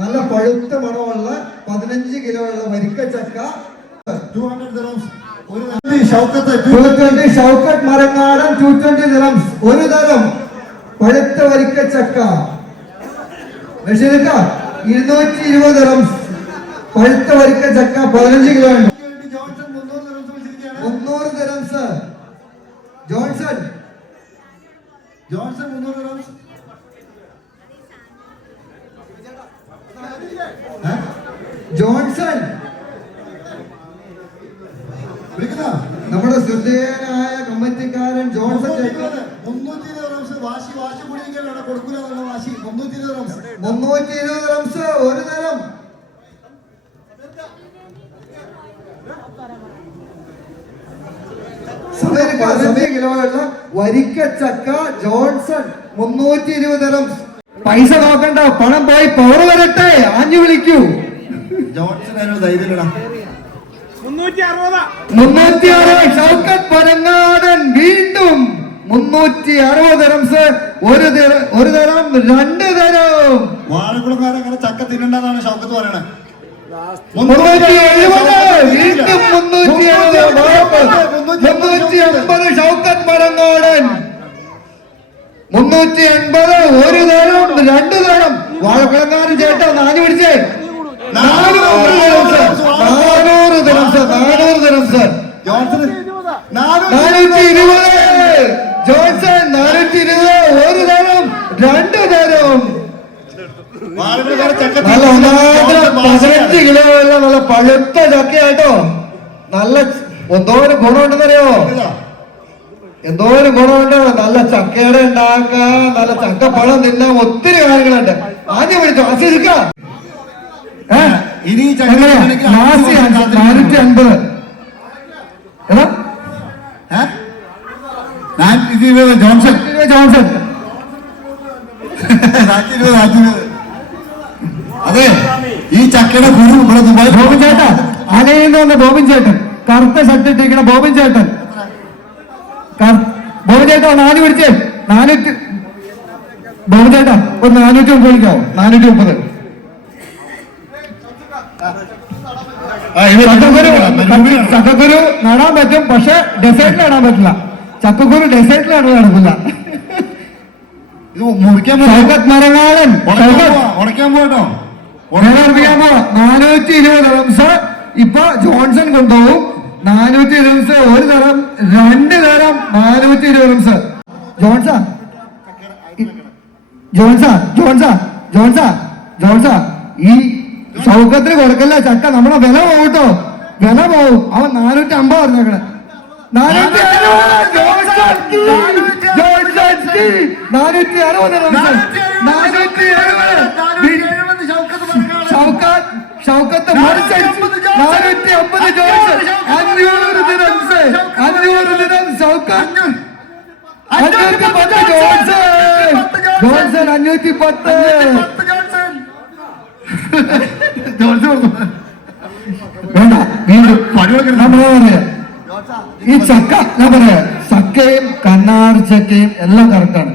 നല്ല പഴുത്ത മണമുള്ള 15 കിലോ ഉള്ള വരിക്ക ചക്ക 200 dirhams. ഷൗക്കത്ത് മരങ്ങാടൻ 220 dirhams. ഒരു തരം പഴുത്ത വരിക്ക ചക്ക. ബഷീർക്ക 220 dirhams. പഴുത്ത വരിക്ക ചക്ക 15 കിലോ ഉണ്ട്. 300 dirhams. Johnson 300 dirhams. ജോൺസൺ നമ്മുടെ ശ്രദ്ധേയനായ കമ്മിറ്റിക്കാരൻ ജോൺസൺ 320 dirhams. വാശി പിടിക്കാനാണ് കൊടുക്കൂല വാശി. 320 dirhams. 320 dirhams. ഒരു തരം കിലോയുള്ള വരിക്ക ചക്ക ജോൺസൺ 320 dirhams. പൈസ നോക്കണ്ട, പണം പോയി പവർ വരട്ടെ. ആഞ്ഞു വിളിക്കൂ. ജോൺസൺ ധൈര്യമില്ലടാ. 360. ഷൗക്കത്ത് പരങ്ങാടൻ വീണ്ടും 360 dirhams. ഒരു തരം 2 തരം. വാഴക്കുളക്കാരങ്ങനെ ചക്ക തിന്നണ്ടെന്നാണ് ഷൗക്കത്ത് പറയണേ. 370. വീണ്ടും 380. ഷൗക്കത്ത് പരങ്ങാടൻ 380. ഒരു തരം 2 തരം. വാഴക്കുളക്കാരൻ ചേട്ടാ നാഞ്ഞു പിടിച്ചേ. 400 dirhams. 420. ജോൺസൺ 420. ഒരു തരം 2 തരം. നല്ല 15 കിലോ ഉള്ള നല്ല പഴുത്ത ചക്കയായിട്ടോ. നല്ല എന്തോരം ഗുണമുണ്ടെന്നറിയോ? എന്തോരം ഗുണമുണ്ട്. നല്ല ചക്കയുടെ ഉണ്ടാക്കാൻ, നല്ല ചക്കപ്പഴം തിന്നാൻ ഒത്തിരി കാര്യങ്ങളുണ്ട്. ആദ്യം വിളിച്ചോ ആസ്വദിക്കാം. 450. ജോൺസൺ അതെ, ഈ ചക്കയുടെ കുരു ഇവിടെ ദുബായ്. ബോബിൻ ചേട്ടാ, അനയിൽ നിന്ന് ബോബിൻ ചേട്ടൻ, കറുത്ത ഷർട്ട് ഇട്ടിരിക്കണ ബോബിൻ ചേട്ടൻ. ബോബിൻ ചേട്ടാ 4 പിടിച്ചേ. 400. ബോബിൻ ചേട്ടാ ഒരു 430 വിളിക്കാവോ? 430. ചക്കക്കുരു നടാൻ പറ്റും, പക്ഷെ ഡെസേർട്ടിൽ നടാൻ പറ്റില്ല. ചക്കക്കുരു ഡെസേർട്ടിൽ നടക്കില്ല. ഇത് മുറിക്കാൻ മരങ്ങാളൻ ഉടയ്ക്കാൻ പോട്ടോ. 420 dirhams. ഇപ്പൊ ജോൺസൺ കൊണ്ടുപോകും. 420 dirhams. ഒരു തരം 2 തരം 420 dirhams. ജോൺസാ ഈ ഷൗക്കത്തിന് കൊടുക്കല്ല ചക്ക. നമ്മുടെ വില പോകും കേട്ടോ, വില പോകും. അവൻ 450 പറഞ്ഞേക്കണേ. 460. ഷൗക്കത്ത് മറിച്ചടിച്ചു. 450 Johnson. 500 dirhams. 500 dirhams Shoukath. 510 Johnson. 510 വേണ്ട. വീണ്ടും ഈ ചക്ക ഞാൻ പറയാ, ചക്കയും കന്നാർ ചക്കയും എല്ലാം കറക്റ്റാണ്.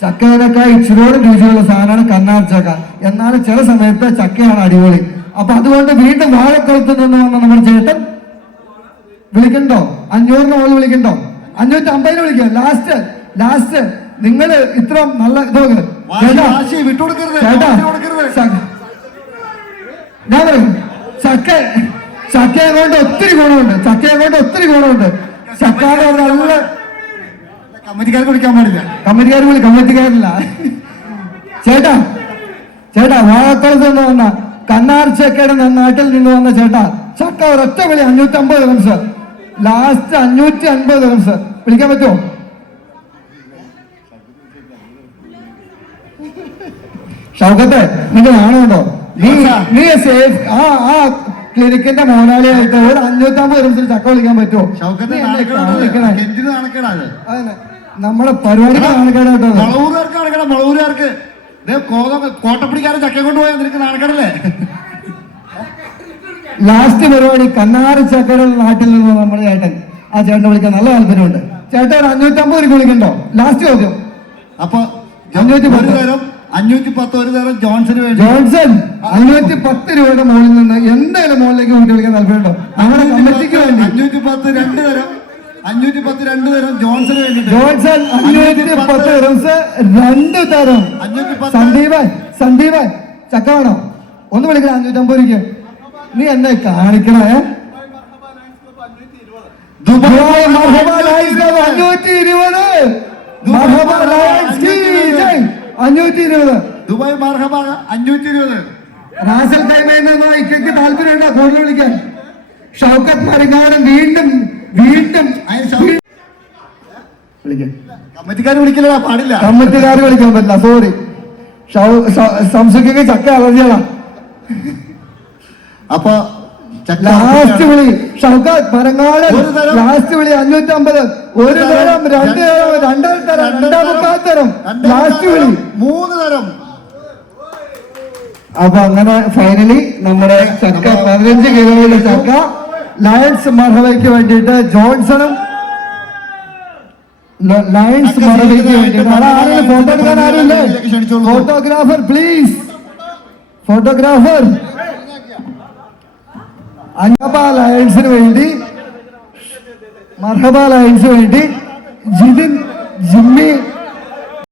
ചക്കയിലൊക്കെ ഇച്ചിരിയോട് രുചിയുള്ള സാധനമാണ് കന്നാർ ചക്ക. എന്നാലും ചില സമയത്ത് ചക്കയാണ് അടിപൊളി. അപ്പൊ അതുകൊണ്ട് വീണ്ടും വാഴക്കുളത്ത് നിന്ന് വന്ന നമ്മുടെ ചേട്ടൻ വിളിക്കണ്ടോ? 500 മുകളിൽ വിളിക്കണ്ടോ? 550 വിളിക്കാം. ലാസ്റ്റ് നിങ്ങള് ഇത്ര നല്ല ഇതൊക്കെ ചേട്ടാ. ഞാൻ പറയും, ചക്കയെ കൊണ്ട് ഒത്തിരി ഗുണമുണ്ട്. ചക്ക എന്ന് പറഞ്ഞാൽ നല്ല കമ്മിറ്റിക്കാർ വിളിക്കാൻ പാടില്ല. കമ്മിറ്റിക്കാരില്ല. ചേട്ടാ വാഴക്കുളത്ത് നിന്ന് വന്ന കന്നാർ ചക്കയുടെ നാട്ടിൽ നിന്ന് വന്ന ചേട്ടാ, ചക്ക ഒരൊറ്റ വിളി 550 dirhams. Last 550 dirhams. വിളിക്കാൻ പറ്റുമോ? ഷൗക്കത്തെ നിങ്ങൾ കാണുന്നുണ്ടോ? നീ സേഫ് ആ ക്ലിനിക്കിന്റെ മോനാളിയായിട്ട് ഒരു 550 dirhams ചക്ക വിളിക്കാൻ പറ്റുമോ? അതന്നെ നമ്മളെ പരിപാടിക്ക് നാണക്കേടായിട്ടോ. മളവൂരുകാർക്ക് കോട്ടപ്പിടിക്കാരൻ ചക്ക കൊണ്ടുപോയാൽ നിനക്ക് നാണക്കേടല്ലേ? ലാസ്റ്റ് പരിപാടി കന്നാറ് ചക്കയുടെ നാട്ടിൽ നിന്ന് നമ്മുടെ ചേട്ടൻ, ആ ചേട്ടനെ വിളിക്കാൻ നല്ല താല്പര്യമുണ്ട്. ചേട്ടൻ 550 വിളിക്കണ്ടോ? ലാസ്റ്റ് ചോദ്യം. അപ്പൊ 510. 510 ഒരു തരം ജോൺസന് വേണ്ടി. ജോൺസൺ 510 രൂപയുടെ മുകളിൽ നിന്ന് എന്തായാലും മുകളിലേക്ക് കൂട്ടി കളിക്കാൻ താല്പര്യമുണ്ടോ? നമ്മുടെ കമ്മിറ്റിക്ക് വേണ്ടി 510 രണ്ട് തരം, 510 രണ്ട് തരം ജോൺസന് വേണ്ടി. ജോൺസൺ 510 റൺസ് 2 തരം. 510 സന്ദീപ് ചക്ക വേണോ? ഒന്ന് വിളിക്കണം. 550 നീ എന്നെ കാണിക്കണേ. ദുബായ് മർഹബ ലയൺസ് ക്ലബ് 520. മർഹബ ലയൺസ് കി ജയ് 520. ദുബായ് മർഹബ 520. റാസൽ കൈമേന്ന് ഇക്കയ്ക്ക് താല്പര്യമുണ്ടോ കൂടുതൽ വിളിക്കാൻ? ഷൗക്കത്ത് മരങ്ങാടൻ വീണ്ടും വിളിക്കാം. കമ്മിറ്റിക്കാർ വിളിക്കില്ല, പാടില്ല. കമ്മിറ്റിക്കാർ വിളിക്കാൻ പറ്റില്ല, സോറി. സംശയിക്കുക ചക്ക അലർജികളാ. അപ്പൊ ലാസ്റ്റ് വിളി ഷൗക്കത്ത് മരങ്ങാടൻ. ലാസ്റ്റ് വിളി 550. ഒരു തരം, 2 തരം, 2 തരം, 2.25 തരം. ലാസ്റ്റ് വിളി 3 തരം. അപ്പൊ അങ്ങനെ ഫൈനലി നമ്മുടെ ചക്ക 15 കിലോയുടെ ചക്ക ലയൺസ് മർഹബയ്ക്ക് വേണ്ടിയിട്ട് ജോൺസണും ലയൺസ് മർഹബയ്ക്ക് വേണ്ടിയിട്ട് ആരെങ്കിലും ഫോട്ടോ എടുക്കാൻ ആരുമില്ലേ? Photographer please, photographer. മർഹബ ലയൺസിന് വേണ്ടി, മർഹബ ലയൺസിന് വേണ്ടി ജിതിൻ, ജിമ്മി,